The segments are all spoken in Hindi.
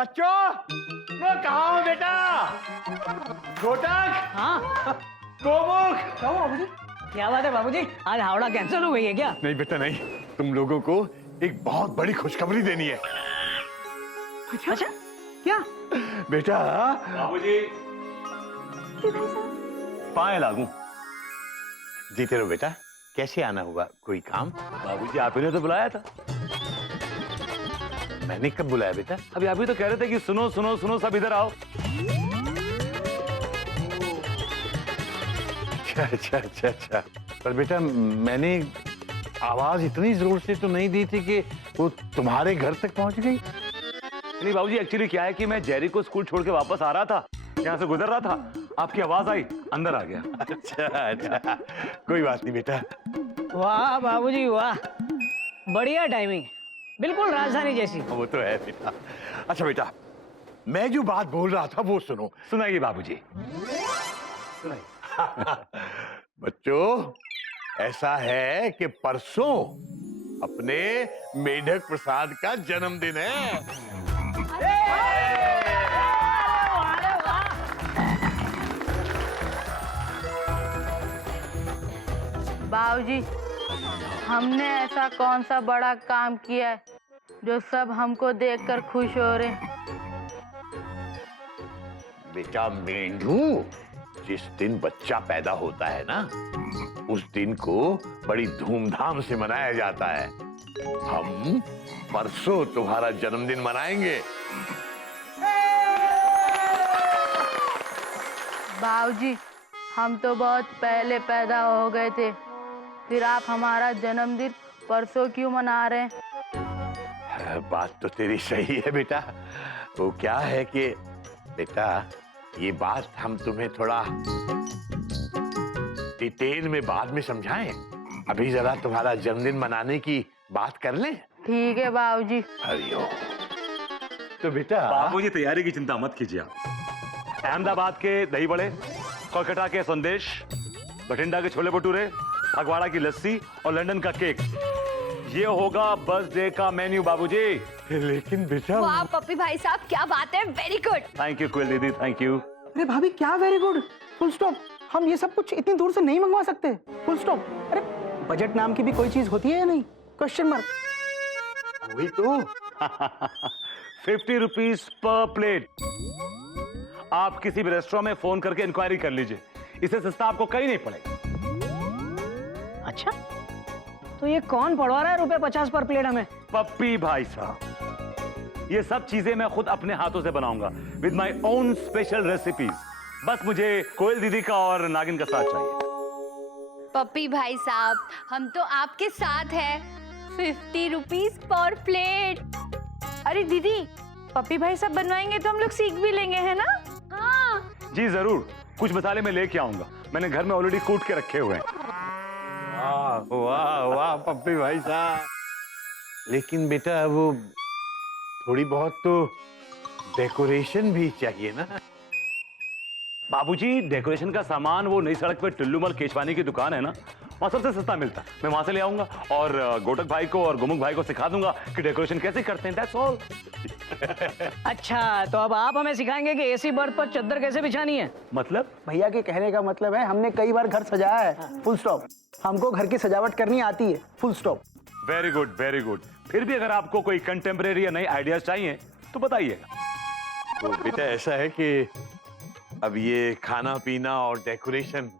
बच्चों, मैं कहाँ हूँ बेटा? घोटक, हाँ गोमुख। क्या हुआ बाबूजी? क्या बात है बाबूजी, आज हावड़ा कैंसिल हो गई है क्या? नहीं बेटा नहीं, तुम लोगों को एक बहुत बड़ी खुशखबरी देनी है। अच्छा क्या? बेटा बाबूजी, पाए लागू। जीते रहो बेटा। कैसे आना हुआ? कोई काम? बाबूजी आप ही ने तो बुलाया था। मैंने कब बुलाया बेटा? अभी आप ही तो कह रहे थे कि सुनो सुनो सुनो सब इधर आओ। अच्छा। पर बेटा मैंने आवाज इतनी जोर से तो नहीं दी थी कि वो तुम्हारे घर तक पहुंच गई। नहीं बाबूजी, एक्चुअली क्या है कि मैं जेरी को स्कूल छोड़ के वापस आ रहा था, यहाँ से गुजर रहा था, आपकी आवाज आई, अंदर आ गया। अच्छा, कोई बात नहीं बेटा। वाह बाबूजी वाह, बढ़िया टाइमिंग, बिल्कुल राजधानी जैसी। वो तो है बेटा। अच्छा बेटा, मैं जो बात बोल रहा था वो सुनो। सुनाइए बाबूजी, सुनाइए। बच्चों, ऐसा है कि परसों अपने मेढक प्रसाद का जन्मदिन है। बाबूजी, हमने ऐसा कौन सा बड़ा काम किया है जो सब हमको देखकर खुश हो रहे? बेटा मेंढू, जिस दिन बच्चा पैदा होता है ना, उस दिन को बड़ी धूमधाम से मनाया जाता है। हम परसों तुम्हारा जन्मदिन मनाएंगे। बाबूजी, हम तो बहुत पहले पैदा हो गए थे, फिर आप हमारा जन्मदिन परसों क्यों मना रहे हैं? बात तो तेरी सही है बेटा। वो क्या है कि बेटा, ये बात हम तुम्हें थोड़ा डिटेल में बाद में समझाएं। अभी जरा तुम्हारा जन्मदिन मनाने की बात कर लें। ठीक है बाबूजी। हरिओम। तो बेटा बाबूजी तैयारी की चिंता मत कीजिए आप। अहमदाबाद के दही बड़े, कोलकाता के संदेश, बठिंडा के छोले भटूरे, फगवाड़ा की लस्सी और लंदन का केक, ये होगा बर्थडे का मेन्यू बाबूजी। लेकिन बेटा, वाह पप्पी भाई साहब, क्या बात है, वेरी गुड। थैंक यू कोयल दीदी, थैंक यू। अरे भाभी क्या वेरी गुड, फुल स्टॉप। हम ये सब कुछ इतनी दूर से नहीं मंगवा सकते, फुल स्टॉप। अरे बजट नाम की भी कोई चीज होती है या नहीं? Question mark. वही तो। 50 रुपीज पर प्लेट। आप किसी भी रेस्टोरेंट में फोन करके इंक्वायरी कर लीजिए, इससे सस्ता आपको कहीं नहीं पड़ेगा। अच्छा, तो ये कौन पड़वा रहा है रुपए 50 पर प्लेट हमें? पप्पी भाई साहब, ये सब चीजें मैं खुद अपने हाथों से बनाऊंगा with my own special recipes. बस मुझे कोयल दीदी का और नागिन का साथ चाहिए। पप्पी भाई साहब, हम तो आपके साथ हैं। 50 रुपीज पर प्लेट। अरे दीदी, पप्पी भाई सब बनवाएंगे तो हम लोग सीख भी लेंगे, है ना? हाँ जी जरूर, कुछ मसाले मैं लेके आऊंगा, मैंने घर में ऑलरेडी कूट के रखे हुए हैं। वाह वाह वाह पप्पी भाई साहब। लेकिन बेटा वो थोड़ी बहुत तो डेकोरेशन भी चाहिए ना। बाबूजी, डेकोरेशन का सामान वो नई सड़क पे टुल्लूमल केशवानी की दुकान है ना, वहाँ सबसे सस्ता मिलता है। मैं वहां से ले आऊंगा और गोटक भाई को और गोमुख भाई को सिखा दूंगा कि डेकोरेशन कैसे करते हैं। That's all. अच्छा, तो अब आप हमें सिखाएंगे कि एसी बर्थ पर चद्दर कैसे बिछानी है? मतलब? भैया के कहने का मतलब है हमने कई बार घर सजाया है, फुल स्टॉप। हमको घर की सजावट करनी आती है, full stop. Very good very good. फिर भी अगर आपको कोई कंटेम्परेरी या नई आइडियाज चाहिए तो बताइएगा। तो बेटा ऐसा है कि अब ये खाना पीना और डेकोरेशन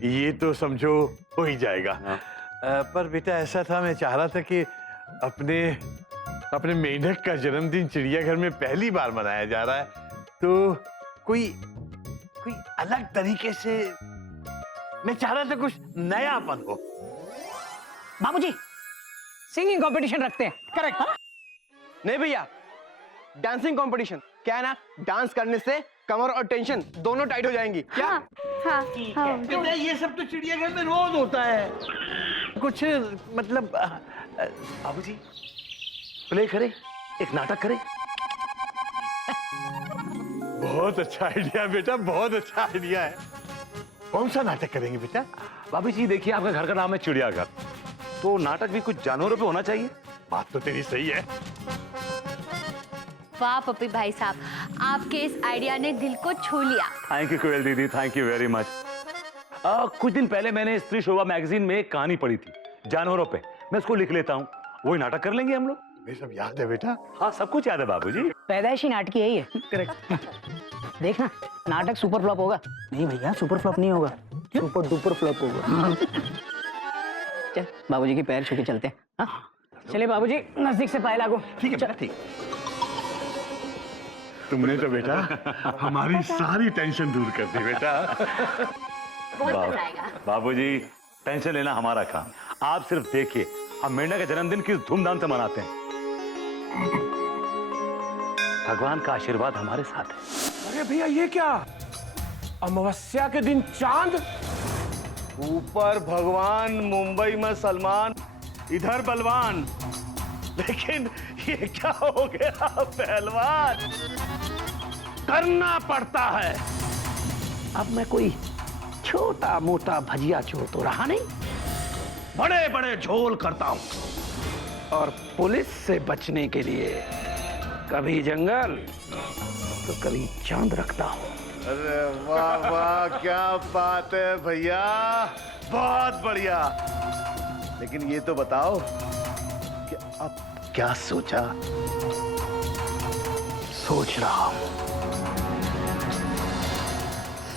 ये तो समझो हो ही जाएगा। पर बेटा ऐसा था, मैं चाह रहा था कि अपने मेढक का जन्मदिन चिड़ियाघर में पहली बार मनाया जा रहा है, तो कोई अलग तरीके से मैं चाह रहा था, कुछ नयापन हो। बाबूजी, सिंगिंग कंपटीशन रखते हैं। करेक्ट। नहीं भैया, डांसिंग कंपटीशन। क्या है ना, डांस करने से कमर और टेंशन दोनों टाइट हो जाएंगी। क्या? हाँ हाँ। बेटा ये सब तो चिड़ियाघर में रोज होता है। कुछ मतलब बाबूजी, प्ले करें, एक नाटक करें। बहुत अच्छा आइडिया बेटा, बहुत अच्छा आइडिया है। कौन सा नाटक करेंगे बेटा? बाबूजी देखिए, आपका घर का नाम है चिड़ियाघर, तो नाटक भी कुछ जानवरों पे होना चाहिए। बात तो तेरी सही है। वाह पप्पी भाई साहब, आपके इस आइडिया ने दिल को छू लिया। थैंक यू कोयल दीदी, थैंक यू वेरी मच। कुछ दिन पहले मैंने स्त्री शोभा मैगजीन में एक कहानी पढ़ी थी जानवरों पे। मैं उसको लिख लेता हूँ, वही नाटक कर लेंगे हम लोग। ये सब याद है बेटा? हाँ, सब कुछ याद है बाबूजी। पैदाइशी नाटकी है ये। करेक्ट। देखना नाटक सुपर फ्लॉप होगा। नहीं भैया, सुपर फ्लॉप नहीं होगा, सुपर डुपर फ्लॉप होगा। चल बाबूजी की पैर छू के चलते हैं। हाँ चलिए बाबूजी, नजदीक से पाए लागो। ठीक है बेटा, ठीक। तुमने तो बेटा हमारी सारी टेंशन दूर कर दी बेटा। बहुत मजा आएगा। बाबूजी, टेंशन लेना हमारा काम। आप सिर्फ देखिए, हम मेंढा का जन्मदिन किस धूमधाम से मनाते हैं। भगवान का आशीर्वाद हमारे साथ है। अरे भैया ये क्या, अमावस्या के दिन चांद, ऊपर भगवान, मुंबई में सलमान, इधर बलवान। लेकिन ये क्या हो गया पहलवान, करना पड़ता है। अब मैं कोई छोटा मोटा भजिया चोर तो रहा नहीं, बड़े बड़े झोल करता हूं, और पुलिस से बचने के लिए कभी जंगल तो कभी चांद रखता हूं। अरे वाह वाह, क्या बात है भैया, बहुत बढ़िया। लेकिन ये तो बताओ कि अब क्या सोचा? सोच रहा हूं,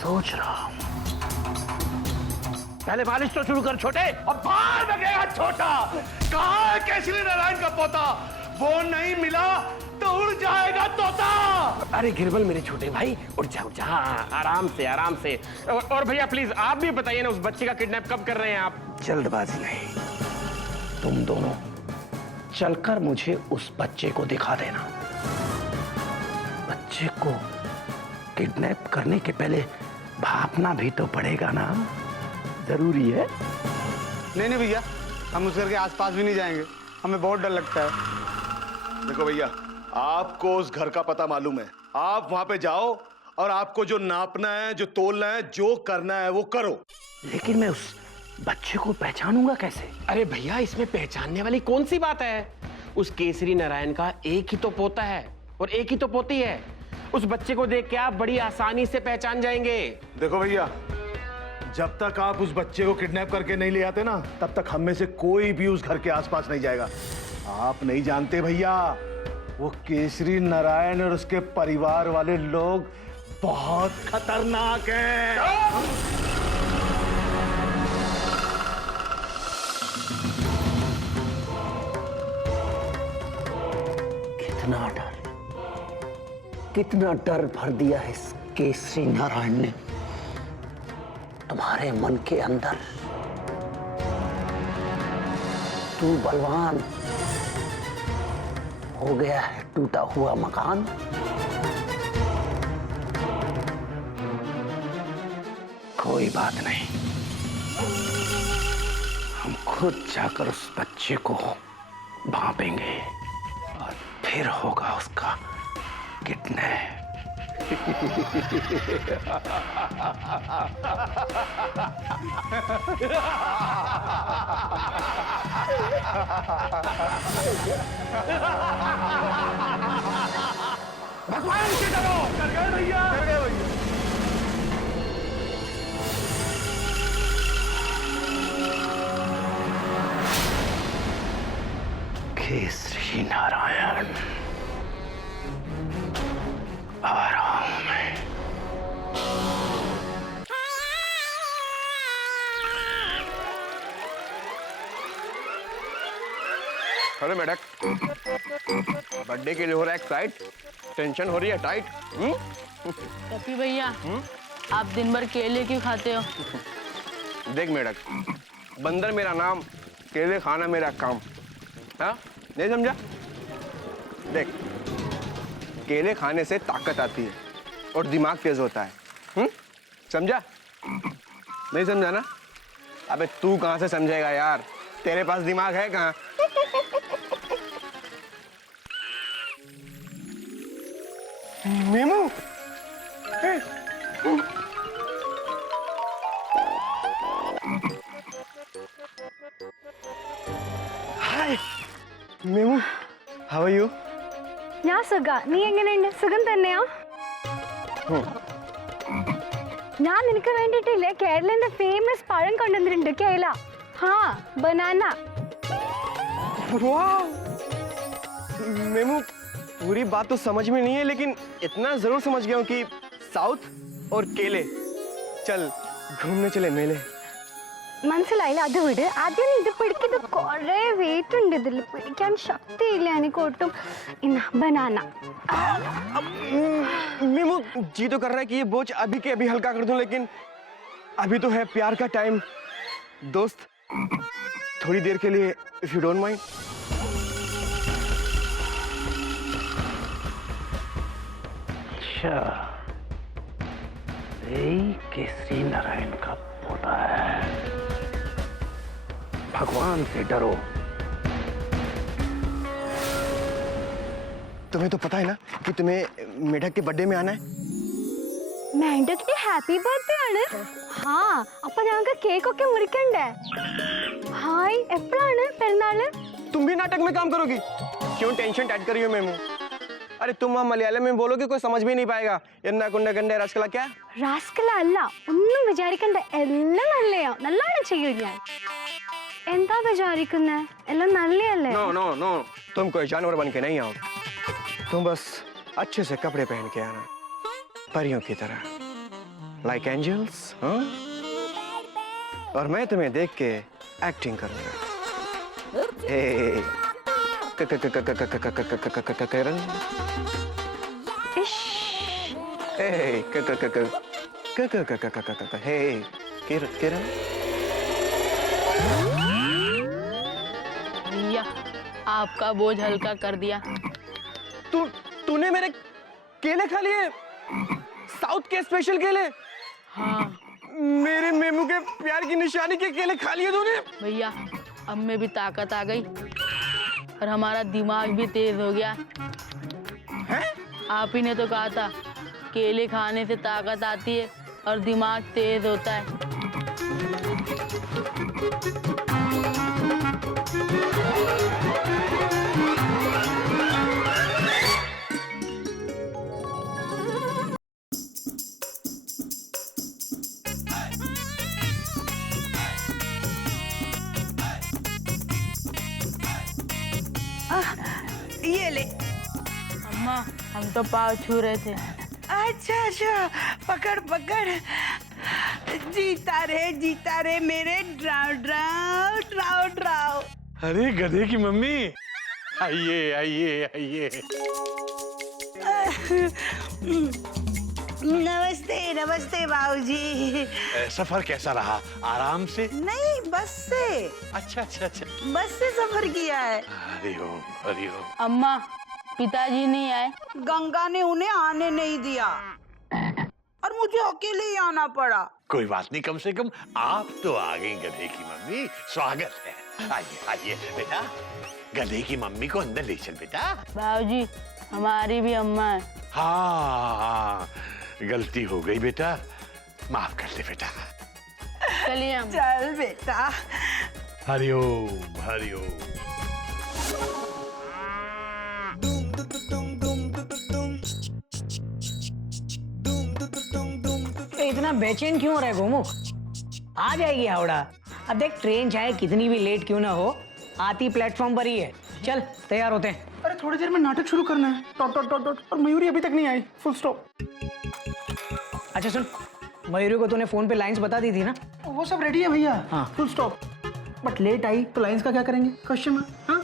सोच रहा हूं। पहले मालिश तो शुरू कर छोटे। अब बाहर में गया छोटा, कहाँ है केसरी नारायण का पोता? वो नहीं मिला तो उड़ जाएगा तोता। अरे गिरबल मेरे छोटे भाई, उठ जा उठ जा, आराम से आराम से। और भैया प्लीज आप भी बताइए ना, उस बच्चे का किडनैप कब कर रहे हैं आप? जल्दबाजी नहीं, तुम दोनों चलकर मुझे उस बच्चे को दिखा देना। बच्चे को किडनैप करने के पहले भापना भी तो पड़ेगा ना, जरूरी है। नहीं नहीं भैया, हम उस घर के आसपास भी नहीं जाएंगे, हमें बहुत डर लगता है। देखो भैया, आपको उस घर का पता मालूम है, आप वहां पे जाओ और आपको जो नापना है, जो तोलना है, जो करना है वो करो। लेकिन मैं उस बच्चे को पहचानूंगा कैसे? अरे भैया इसमें पहचानने वाली कौन सी बात है? उस केसरी नारायण का एक ही तो पोता है और एक ही तो पोती है। उस बच्चे को देख के आप बड़ी आसानी से पहचान जाएंगे। देखो भैया, जब तक आप उस बच्चे को किडनैप करके नहीं ले आते ना, तब तक हम में से कोई भी उस घर के आसपास नहीं जाएगा। आप नहीं जानते भैया, वो केसरी नारायण और उसके परिवार वाले लोग बहुत खतरनाक हैं। कितना डर भर दिया है इस केसरी नारायण ने तुम्हारे मन के अंदर। तू बलवान हो गया है टूटा हुआ मकान। कोई बात नहीं, हम खुद जाकर उस बच्चे को भापेंगे और फिर होगा उसका किडनैप। भगवान की तरह कर गए भैया, कर गए भैया। केसरी नारायण आ रहा हूं मैं। अरे मैडक, बर्थडे के लिए हो रहा है एक्साइट, टेंशन हो रही है टाइट। पप्पी भैया, आप दिन भर केले क्यों खाते हो? देख मेढक, बंदर मेरा नाम, केले खाना मेरा काम। हाँ नहीं समझा? देख, केले खाने से ताकत आती है और दिमाग तेज होता है। समझा? नहीं समझा ना? अबे तू कहाँ से समझेगा यार, तेरे पास दिमाग है कहाँ? Memu, hi Memu, how are you? यहाँ सर നീ എങ്ങനെയുണ്ട്? സുഖം തന്നെയാ? ഞാൻ നിനക്ക് വേണ്ടിട്ടില്ലേ കേരളത്തിന്റെ ഫേമസ് പഴം കൊണ്ടുവന്നിട്ടുണ്ട്. കേല. ഹാ, ബനാന. वाह! मेमू पूरी बात तो समझ में नहीं है, लेकिन इतना जरूर समझ गया हूँ कि साउथ और केले। चल घूमने चले मेले। മനസ്സിലായില്ല, അത് വിട്. ആദ്യം നീ ഇത് പിടിക്കുന്നത് കുറെ വെയിറ്റ് ഉണ്ട്, ഇതിൽ പിടിക്കാൻ ശക്തിയില്ല എനിക്ക് ഒട്ടും. ഇന്ന ബനാന. मेमू जी तो कर रहा है कि ये बोझ अभी के अभी हल्का कर दूं, लेकिन अभी तो है प्यार का टाइम। दोस्त थोड़ी देर के लिए, इफ यू डोंट माइंड। अच्छा, यही केसरी नारायण का पोता है। भगवान से डरो। तुम्हें तो पता है ना कि तुम्हें मेढक के बर्थडे में आना है। മേണ്ടക്കിന്റെ ഹാപ്പി ബർത്ത്ഡേ ആണ്. ഹാ, അപ്പൊ ഞങ്ങൾക്ക് കേക്ക് ഒക്കെ മുറിക്കണ്ടേ? ഹായ്, എപ്പോഴാണ് പെരുന്നാള്? तुम भी नाटक में काम करोगी? क्यों टेंशन टाइट कर रही हो मेमू? अरे तुम वहाँ मलयालम में बोलोगे कोई समझ भी नहीं पाएगा। यन्ना कुंडे कंडे रसकला क्या? റാസ്കല അല്ല, ഒന്നും വിചാരിക്കണ്ട, എല്ലാം നല്ലയാ. നല്ലോണം ചെയ്യും ഞാൻ. എന്താ വിചാരിക്കുന്നേ? എല്ലാം നല്ലയല്ലേ? नो नो नो, तुम कोई जानवर बन के नहीं आओगे। तुम बस अच्छे से कपड़े पहन के आना, परियों की तरह, लाइक एंजल्स। हाँ, और मैं तुम्हें देख के एक्टिंग करूंगा। हे किरण, ഇഷ്. हे किरण। भैया, आपका बोझ हल्का कर दिया। तूने मेरे केले खा लिए? साउथ के स्पेशल केले? हाँ मेरे मेमू के प्यार की निशानी के केले खा लिए तूने? भैया, अब में भी ताकत आ गई और हमारा दिमाग भी तेज हो गया। हैं? आप ही ने तो कहा था केले खाने से ताकत आती है और दिमाग तेज होता है। ये ले। अम्मा, हम तो पाँव छू रहे थे। अच्छा अच्छा, पकड़ पकड़। जीता रे मेरे ड्राउ ड्राउ ड्राउ ड्राउ। अरे गधे की मम्मी, आइए आइए आइए। नमस्ते नमस्ते बाबूजी। सफर कैसा रहा? आराम से? नहीं, बस से। अच्छा अच्छा अच्छा। बस से सफर किया है। हरिओम हरिओम। अम्मा, पिताजी नहीं आए? गंगा ने उन्हें आने नहीं दिया और मुझे अकेले ही आना पड़ा। कोई बात नहीं, कम से कम आप तो आ गई गधे की मम्मी। स्वागत है। आइए आइए बेटा, गधे की मम्मी को अंदर ले चल बेटा। बाबूजी, हमारी भी अम्मा है। हाँ, गलती हो गई बेटा, माफ कर दे बेटा। चलिए हम। चल बेटा। हरिओम हरिओम। इतना बेचैन क्यों हो रहा है गोमुख? आ जाएगी हावड़ा। अब देख, ट्रेन चाहे कितनी भी लेट क्यों ना हो, आती प्लेटफॉर्म पर ही है। चल तैयार होते हैं। अरे थोड़ी देर में नाटक शुरू करना है। Dot dot dot dot. और मयूरी अभी तक नहीं आई। Full stop. अच्छा सुन, मयूरी को तूने फोन पे लाइंस बता दी थी ना? वो सब रेडी है भैया। हाँ। Full stop. But let I तो लाइंस का क्या करेंगे? Question mark. हाँ,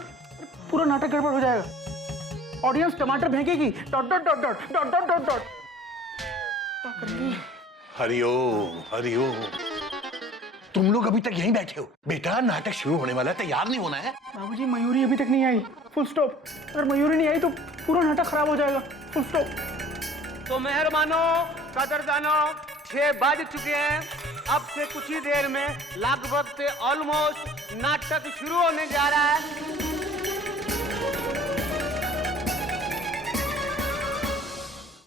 पूरा नाटक गड़बड़ हो जाएगा। ऑडियंस टमाटर फेंकेगी। Dot dot dot dot dot dot dot dot. क्या करेंगे? हरिओम हरिओम। तुम लोग अभी तक यहीं बैठे हो? बेटा, नाटक शुरू होने वाला है, तैयार नहीं होना है? बाबूजी, मयूरी अभी तक नहीं आई। Full stop. अगर मयूरी नहीं आई तो पूरा नाटक खराब हो जाएगा। Full stop. तो मेहरबानो, कदरदानो, 6 बज चुके हैं। अब से कुछ ही देर में लगभग से ऑलमोस्ट नाटक शुरू होने जा रहा है।